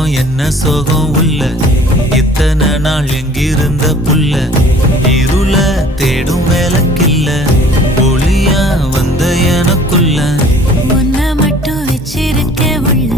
வெக்கம் என்ன சோகம் உள்ள இத்தனை நாள் எங்கிருந்த புல்ல இருள தேடும் வேலைக்கில்ல ஒளியா வந்த எனக்குள்ள உன்னை மட்டும் வச்சிருக்க உள்ள